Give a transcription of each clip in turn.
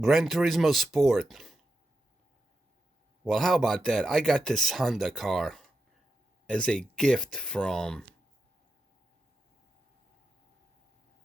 Gran Turismo Sport. Well, how about that? I got this Honda car as a gift from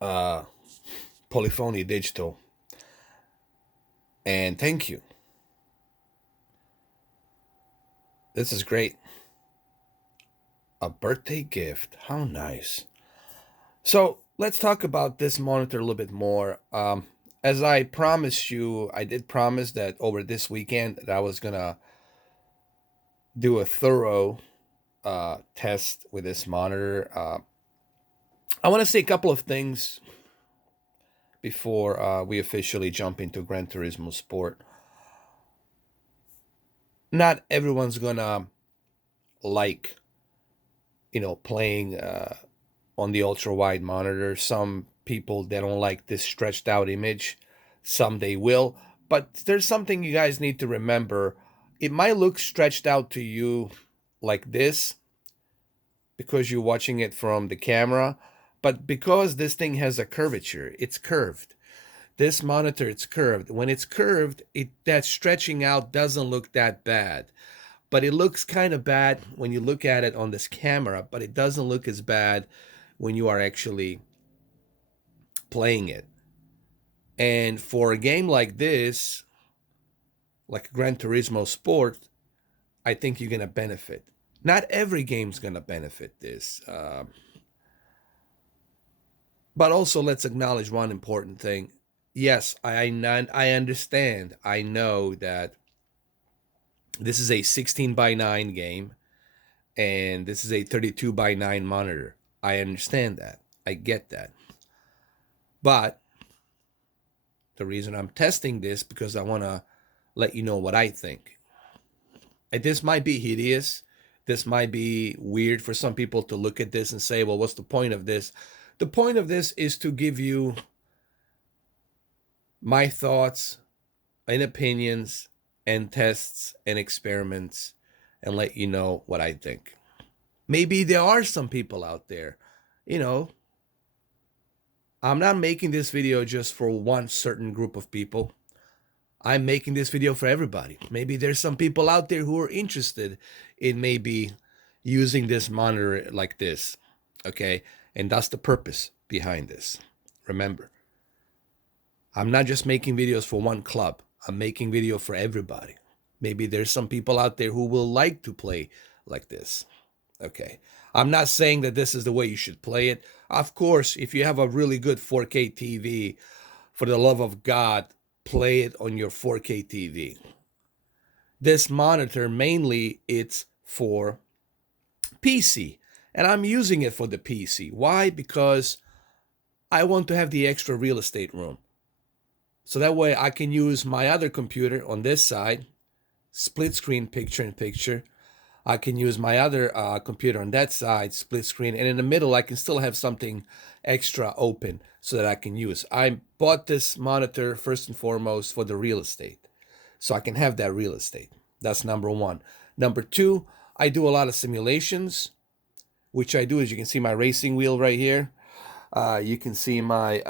uh, Polyphony Digital. And thank you. This is great. A birthday gift. How nice. So let's talk about this monitor a little bit more. As I promised you, I did promise that over this weekend that I was going to do a thorough test with this monitor. I want to say a couple of things before we officially jump into Gran Turismo Sport. Not everyone's gonna like, playing on the ultra wide monitor. Some people they don't like this stretched out image. Some they will, but there's something you guys need to remember. It might look stretched out to you like this because you're watching it from the camera, but because this thing has a curvature, it's curved. This monitor, it's curved. When it's curved, that stretching out doesn't look that bad. But it looks kind of bad when you look at it on this camera, but it doesn't look as bad when you are actually playing it. And for a game like this, like Gran Turismo Sport, I think you're going to benefit. Not every game's going to benefit this. But also, let's acknowledge one important thing. Yes, I understand. I know that this is a 16 by 9 game and this is a 32 by 9 monitor. I understand that. I get that. But the reason I'm testing this because I want to let you know what I think. And this might be hideous. This might be weird for some people to look at this and say, well, what's the point of this? The point of this is to give you my thoughts and opinions and tests and experiments and let you know what I think. Maybe there are some people out there, I'm not making this video just for one certain group of people. I'm making this video for everybody. Maybe there's some people out there who are interested in maybe using this monitor like this, okay? And that's the purpose behind this. Remember, I'm not just making videos for one club. I'm making video for everybody. Maybe there's some people out there who will like to play like this. Okay. I'm not saying that this is the way you should play it. Of course, if you have a really good 4K TV, for the love of God, play it on your 4K TV. This monitor, mainly, it's for PC. And I'm using it for the PC. Why? Because I want to have the extra real estate room. So that way I can use my other computer on this side, split screen picture in picture. I can use my other computer on that side, split screen. And in the middle, I can still have something extra open so that I can use. I bought this monitor first and foremost for the real estate. So I can have that real estate. That's number one. Number two, I do a lot of simulations, which I do, as you can see my racing wheel right here. You can see my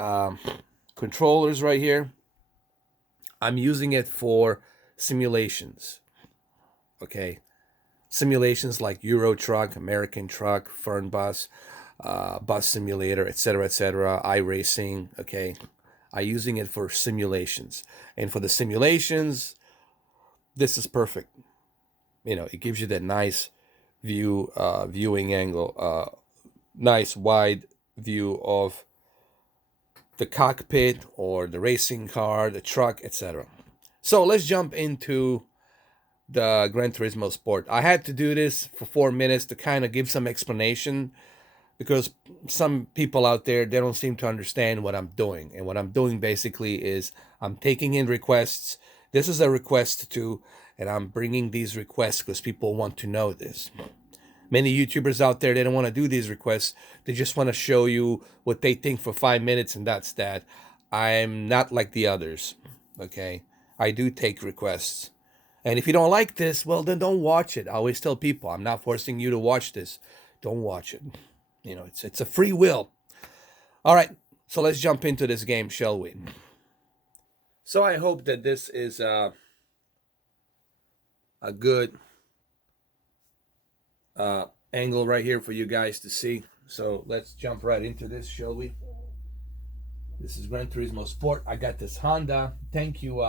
controllers right here. I'm using it for simulations, okay? Simulations like Euro Truck, American Truck, Fern Bus, Bus Simulator, etc., iRacing, okay? I'm using it for simulations. And for the simulations, this is perfect. It gives you that nice viewing angle, nice wide view of the cockpit or the racing car, the truck, etc. So let's jump into the Gran Turismo Sport. I had to do this for 4 minutes to kind of give some explanation because some people out there, they don't seem to understand what I'm doing. And what I'm doing basically is I'm taking in requests. This is a request too, and I'm bringing these requests because people want to know this. Many YouTubers out there, they don't want to do these requests. They just want to show you what they think for 5 minutes, and that's that. I'm not like the others, okay? I do take requests. And if you don't like this, well, then don't watch it. I always tell people, I'm not forcing you to watch this. Don't watch it. It's a free will. All right, so let's jump into this game, shall we? So I hope that this is a good angle right here for you guys to see. So let's jump right into this, shall we? This is Gran Turismo Sport. I got this Honda. Thank you,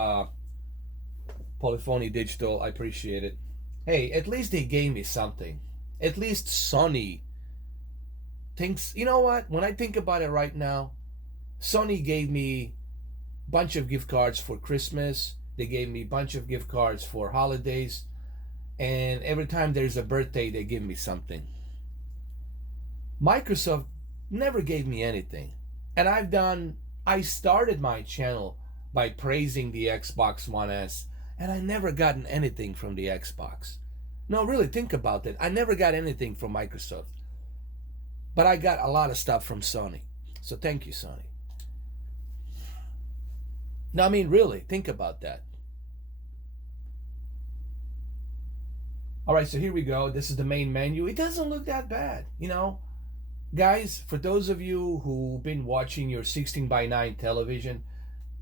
Polyphony Digital. I appreciate it. Hey, at least they gave me something. At least Sony thinks, you know what? When I think about it right now, Sony gave me a bunch of gift cards for Christmas. They gave me a bunch of gift cards for holidays. And every time there's a birthday, they give me something. Microsoft never gave me anything. And I started my channel by praising the Xbox One S, and I never gotten anything from the Xbox. No, really, think about that. I never got anything from Microsoft. But I got a lot of stuff from Sony. So thank you, Sony. Now, I mean, really, think about that. All right, so here we go. This is the main menu. It doesn't look that bad, you know. Guys, for those of you who've been watching your 16:9 television,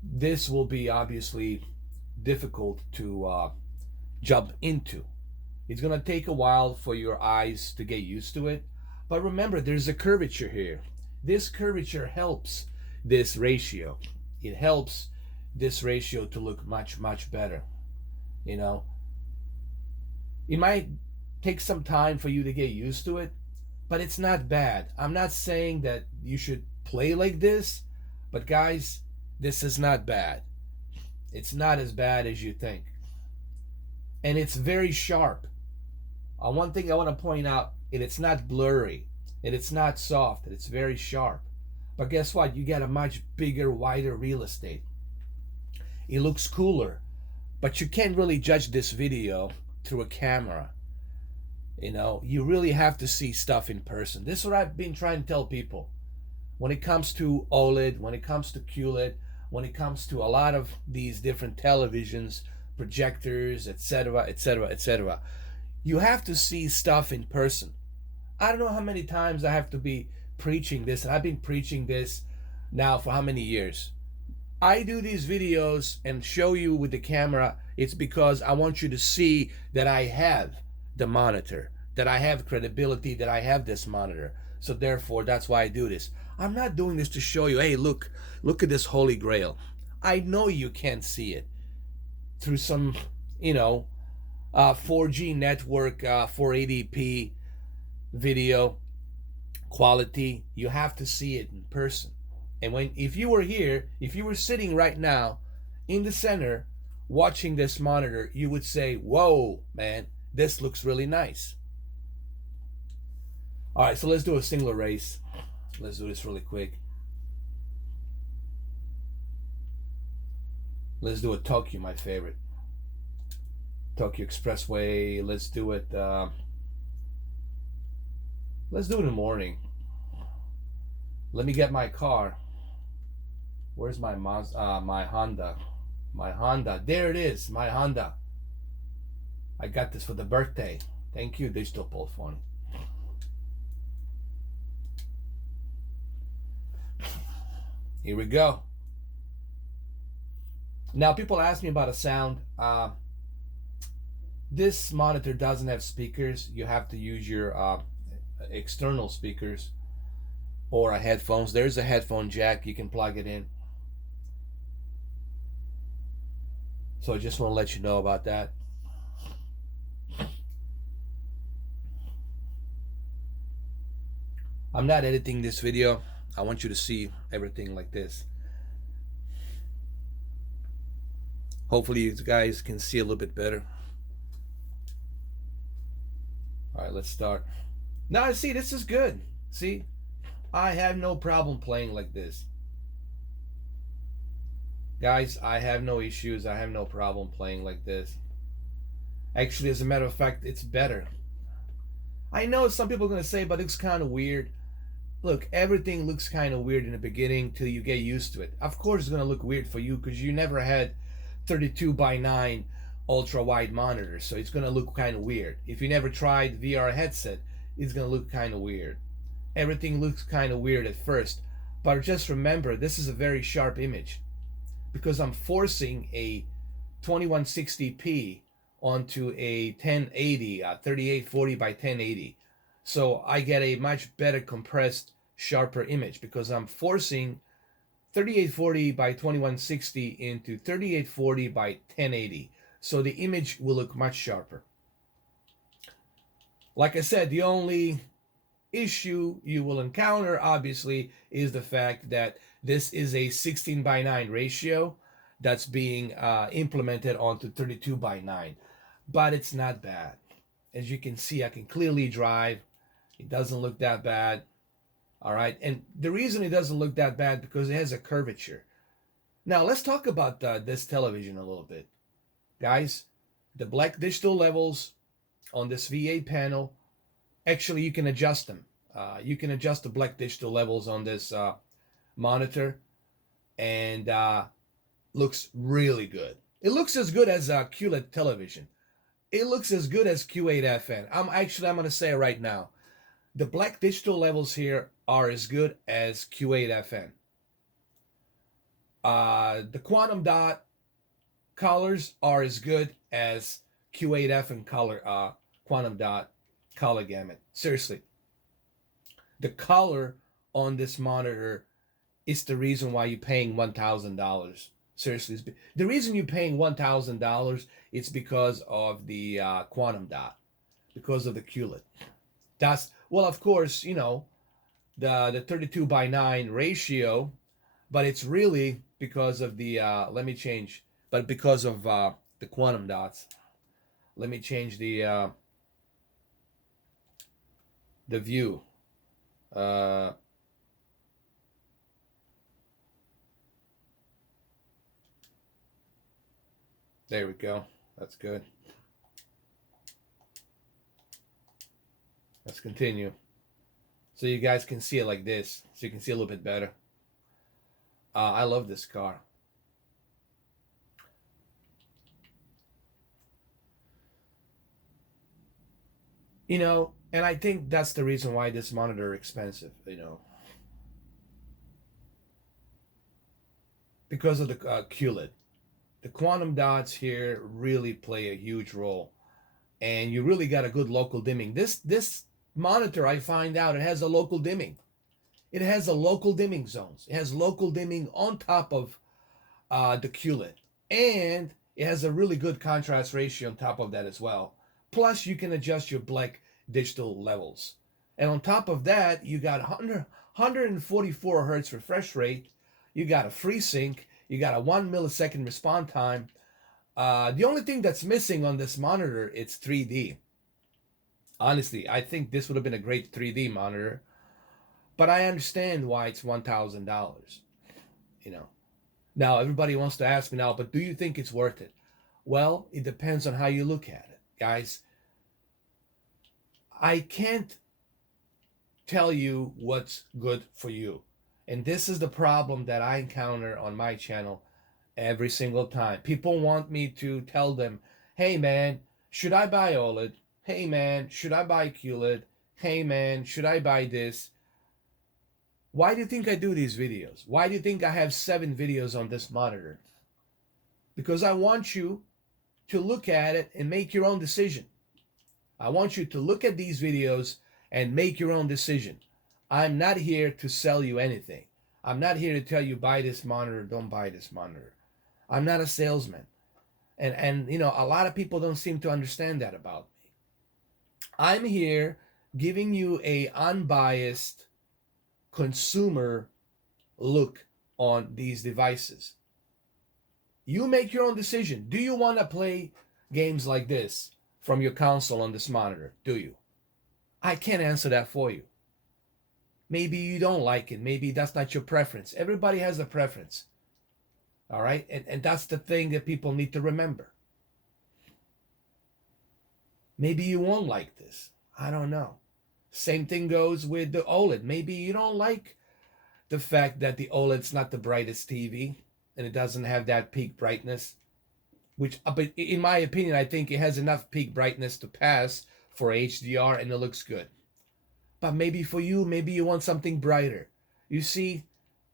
this will be obviously difficult to jump into. It's going to take a while for your eyes to get used to it. But remember, there's a curvature here. This curvature helps this ratio. It helps this ratio to look much, much better. You know, it might take some time for you to get used to it, but it's not bad. I'm not saying that you should play like this, but guys, this is not bad. It's not as bad as you think. And it's very sharp. One thing I want to point out, it's not blurry, and it's not soft, it's very sharp. But guess what? You get a much bigger, wider real estate. It looks cooler, but you can't really judge this video through a camera. You know, you really have to see stuff in person. This is what I've been trying to tell people. When it comes to OLED, when it comes to QLED, when it comes to a lot of these different televisions, projectors, etc., etc., etc., you have to see stuff in person. I don't know how many times I have to be preaching this, and I've been preaching this now for how many years. I do these videos and show you with the camera. It's because I want you to see that I have the monitor, that I have credibility, that I have this monitor. So therefore, that's why I do this. I'm not doing this to show you, hey, look at this holy grail. I know you can't see it through some, 4G network, 480p video quality. You have to see it in person. And if you were here, if you were sitting right now in the center watching this monitor, you would say, whoa, man, this looks really nice. All right, so let's do a single race. Let's do this really quick. Let's do a Tokyo, my favorite. Tokyo Expressway. Let's do it. Let's do it in the morning. Let me get my car. Where's my my Honda? My Honda. There it is. My Honda. I got this for the birthday. Thank you, Digital Polyphony. Here we go. Now, people ask me about a sound. This monitor doesn't have speakers. You have to use your external speakers or a headphones. There's a headphone jack. You can plug it in. So I just want to let you know about that. I'm not editing this video. I want you to see everything like this. Hopefully you guys can see a little bit better. All right, let's start. Now, see, this is good. See, I have no problem playing like this. Guys, I have no issues. I have no problem playing like this. Actually, as a matter of fact, it's better. I know some people are going to say, but it's kind of weird. Look, everything looks kind of weird in the beginning till you get used to it. Of course, it's going to look weird for you because you never had 32:9 ultra wide monitors, so it's going to look kind of weird. If you never tried VR headset, it's going to look kind of weird. Everything looks kind of weird at first, but just remember, this is a very sharp image. because I'm forcing a 2160p onto a 1080, 3840 by 1080. So I get a much better compressed, sharper image because I'm forcing 3840 by 2160 into 3840 by 1080. So the image will look much sharper. Like I said, the only issue you will encounter, obviously, is the fact that this is a 16 by 9 ratio that's being implemented onto 32 by 9. But it's not bad. As you can see, I can clearly drive. It doesn't look that bad. All right. And the reason it doesn't look that bad because it has a curvature. Now, let's talk about this television a little bit. Guys, the black digital levels on this V8 panel, actually, you can adjust them. You can adjust the black digital levels on this monitor, and looks really good. It looks as good as QLED television. It looks as good as Q8FN. I'm going to say it right now. The black digital levels here are as good as Q8FN. The quantum dot colors are as good as Q8FN color, quantum dot color gamut. Seriously. The color on this monitor is the reason why you're paying $1,000. Seriously, the reason you're paying $1,000 is because of the quantum dot, because of the QLED. That's, well, of course, you know, the 32 by 9 ratio, but it's really because of the let me change, but because of the quantum dots. Let me change the view. There we go. That's good. Let's continue. So you guys can see it like this. So you can see a little bit better. I love this car. You know, and I think that's the reason why this monitor is expensive, you know. Because of the QLED. The quantum dots here really play a huge role. And you really got a good local dimming. This monitor, I find out, it has a local dimming. It has a local dimming zones. It has local dimming on top of the QLED. And it has a really good contrast ratio on top of that as well. Plus, you can adjust your black digital levels. And on top of that, you got 144 hertz refresh rate. You got a FreeSync. You got a 1 millisecond response time. The only thing that's missing on this monitor, it's 3D. Honestly, I think this would have been a great 3D monitor. But I understand why it's $1,000. You know. Now, everybody wants to ask me now, but do you think it's worth it? Well, it depends on how you look at it. Guys, I can't tell you what's good for you. And this is the problem that I encounter on my channel every single time. People want me to tell them, hey man, should I buy OLED? Hey man, should I buy QLED? Hey man, should I buy this? Why do you think I do these videos? Why do you think I have 7 videos on this monitor? Because I want you to look at it and make your own decision. I want you to look at these videos and make your own decision. I'm not here to sell you anything. I'm not here to tell you buy this monitor, don't buy this monitor. I'm not a salesman. And you know, a lot of people don't seem to understand that about me. I'm here giving you a unbiased consumer look on these devices. You make your own decision. Do you want to play games like this from your console on this monitor? Do you? I can't answer that for you. Maybe you don't like it. Maybe that's not your preference. Everybody has a preference. All right? And that's the thing that people need to remember. Maybe you won't like this. I don't know. Same thing goes with the OLED. Maybe you don't like the fact that the OLED's not the brightest TV and it doesn't have that peak brightness, which, but in my opinion, I think it has enough peak brightness to pass for HDR and it looks good. But maybe for you, maybe you want something brighter. You see,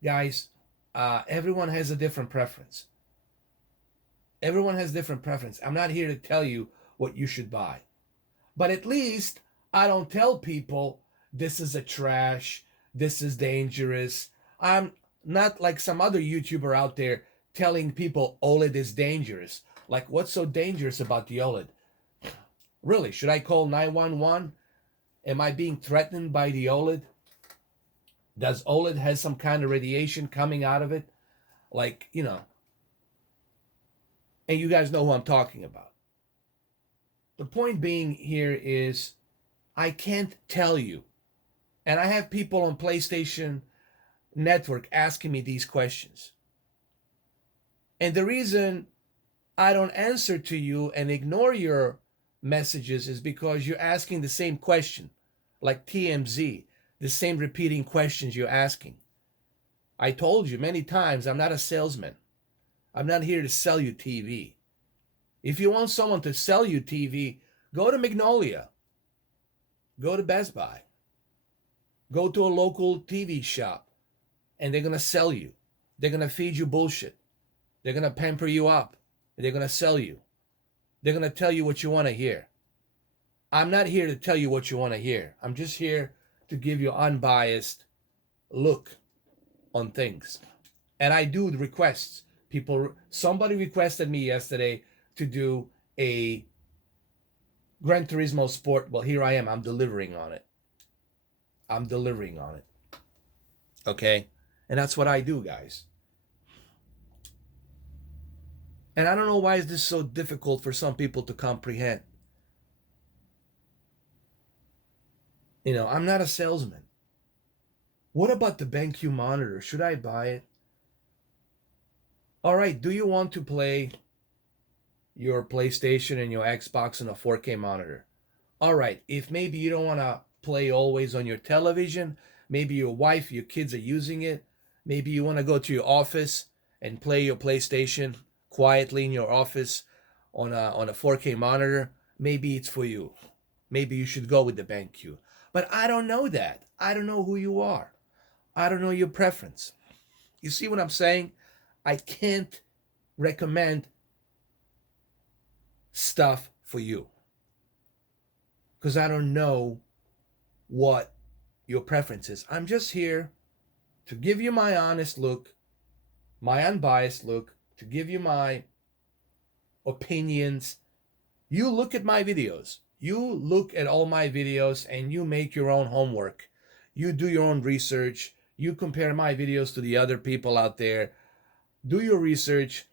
guys, everyone has a different preference. Everyone has different preference. I'm not here to tell you what you should buy. But at least I don't tell people this is a trash, this is dangerous. I'm not like some other YouTuber out there telling people OLED is dangerous. Like, what's so dangerous about the OLED? Really, should I call 911? Am I being threatened by the OLED? Does OLED have some kind of radiation coming out of it? Like, and you guys know who I'm talking about. The point being here is I can't tell you. And I have people on PlayStation Network asking me these questions. And the reason I don't answer to you and ignore your messages is because you're asking the same question, like TMZ, the same repeating questions you're asking. I told you many times, I'm not a salesman. I'm not here to sell you TV. If you want someone to sell you TV, go to Magnolia. Go to Best Buy. Go to a local TV shop, and they're going to sell you. They're going to feed you bullshit. They're going to pamper you up. They're going to sell you. They're going to tell you what you want to hear. I'm not here to tell you what you want to hear. I'm just here to give you unbiased look on things. And I do requests. Somebody requested me yesterday to do a Gran Turismo sport. Well, here I am. I'm delivering on it. Okay? And that's what I do, guys. And I don't know why is this so difficult for some people to comprehend. I'm not a salesman. What about the BenQ monitor? Should I buy it? All right, do you want to play your PlayStation and your Xbox on a 4K monitor? All right, if maybe you don't want to play always on your television, maybe your wife, your kids are using it, maybe you want to go to your office and play your PlayStation quietly in your office on a 4K monitor, maybe it's for you. Maybe you should go with the BenQ. But I don't know that. I don't know who you are. I don't know your preference. You see what I'm saying? I can't recommend stuff for you because I don't know what your preference is. I'm just here to give you my honest look, my unbiased look, to give you my opinions. You look at my videos. You look at all my videos and you make your own homework. You do your own research. You compare my videos to the other people out there. Do your research.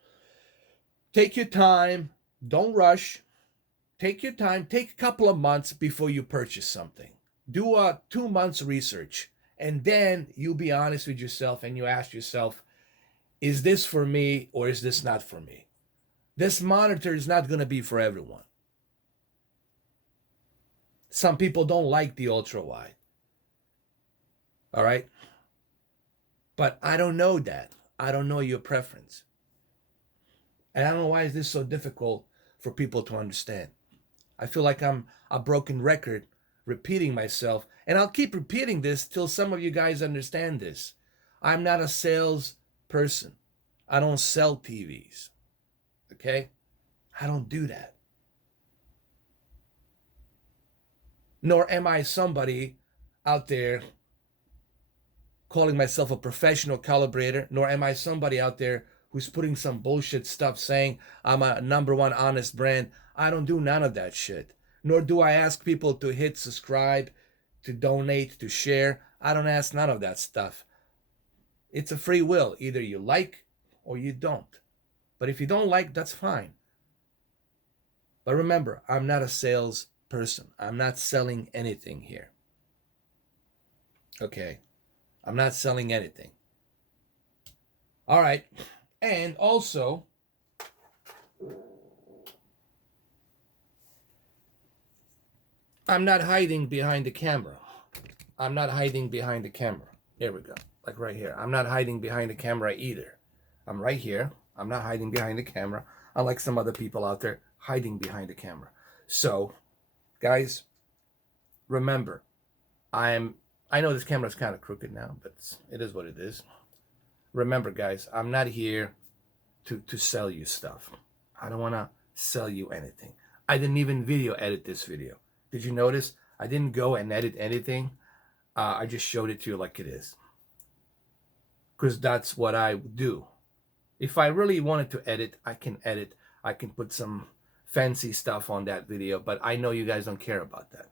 Take your time. Don't rush. Take your time. Take a couple of months before you purchase something. Do a 2 months research. And then you be honest with yourself and you ask yourself, is this for me or is this not for me? This monitor is not going to be for everyone. Some people don't like the ultra wide. All right? But I don't know that. I don't know your preference. And I don't know why is this so difficult for people to understand. I feel like I'm a broken record repeating myself. And I'll keep repeating this till some of you guys understand this. I'm not a sales person. I don't sell TVs. Okay? I don't do that. Nor am I somebody out there calling myself a professional calibrator, nor am I somebody out there who's putting some bullshit stuff saying I'm a #1 honest brand. I don't do none of that shit. Nor do I ask people to hit subscribe, to donate, to share. I don't ask none of that stuff. It's a free will. Either you like or you don't. But if you don't like, that's fine. But remember, I'm not a sales person. I'm not selling anything here. Okay? I'm not selling anything. All right. And also, I'm not hiding behind the camera. I'm not hiding behind the camera. There we go. Like right here. I'm not hiding behind the camera either. I'm right here. I'm not hiding behind the camera. Unlike some other people out there hiding behind the camera. So, guys, remember, I know this camera's kind of crooked now, but it is what it is. Remember, guys, I'm not here to sell you stuff. I don't want to sell you anything. I didn't even video edit this video. Did you notice? I didn't go and edit anything. I just showed it to you like it is. Because that's what I do. If I really wanted to edit, I can edit. I can put some fancy stuff on that video, but I know you guys don't care about that.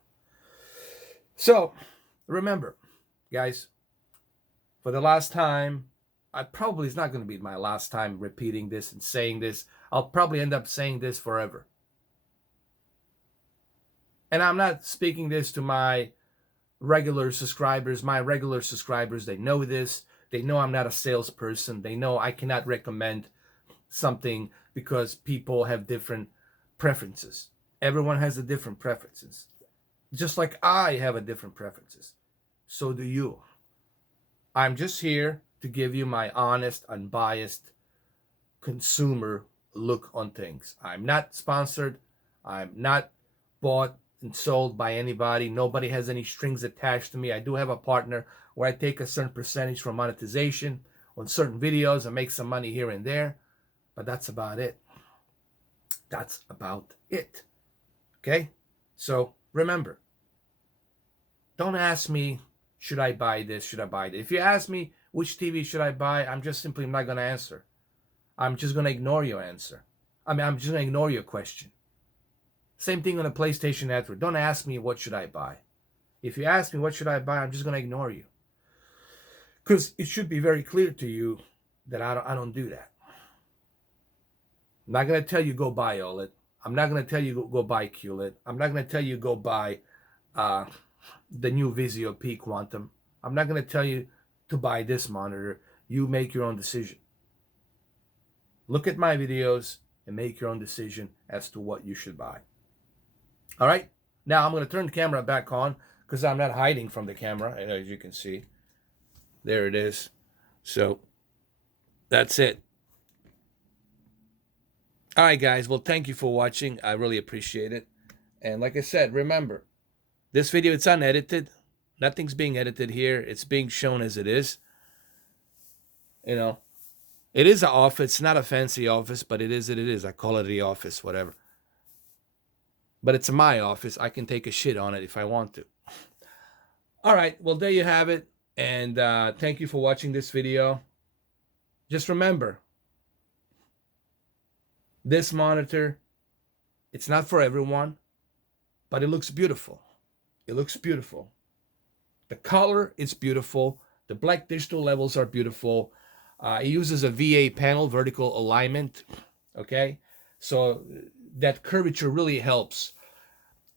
So, remember, guys, for the last time, it's not going to be my last time repeating this and saying this. I'll probably end up saying this forever. And I'm not speaking this to my regular subscribers. My regular subscribers, they know this. They know I'm not a salesperson. They know I cannot recommend something because people have different preferences. Everyone has a different preferences. Just like I have a different preferences. So do you. I'm just here to give you my honest, unbiased consumer look on things. I'm not sponsored. I'm not bought and sold by anybody. Nobody has any strings attached to me. I do have a partner where I take a certain percentage from monetization on certain videos and make some money here and there. But that's about it. That's about it. Okay? So remember, don't ask me, should I buy this? Should I buy that? If you ask me which TV should I buy, I'm just simply not going to answer. I'm just going to ignore your answer. I'm just going to ignore your question. Same thing on the PlayStation Network. Don't ask me what should I buy. If you ask me what should I buy, I'm just going to ignore you. Because it should be very clear to you that I don't do that. I'm not going to tell you go buy OLED. I'm not going to tell you go buy QLED. I'm not going to tell you go buy the new Vizio P Quantum. I'm not going to tell you to buy this monitor. You make your own decision. Look at my videos and make your own decision as to what you should buy. All right? Now I'm going to turn the camera back on because I'm not hiding from the camera, as you can see. There it is. So that's it. All right, guys. Well, thank you for watching. I really appreciate it. And like I said, remember, this video, it's unedited. Nothing's being edited here. It's being shown as it is. You know, it is an office. It's not a fancy office, but it is what it is. I call it the office, whatever. But it's my office. I can take a shit on it if I want to. All right. Well, there you have it. And thank you for watching this video. Just remember, this monitor, it's not for everyone, but it looks beautiful. It looks beautiful. The color is beautiful. The black digital levels are beautiful. It uses a VA panel, vertical alignment. Okay, so that curvature really helps.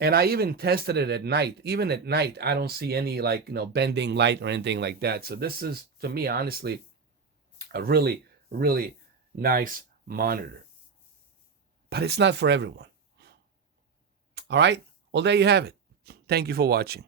And I even tested it at night. Even at night, I don't see any bending light or anything like that. So this is, to me, honestly, a really, really nice monitor. But it's not for everyone. All right? Well, there you have it. Thank you for watching.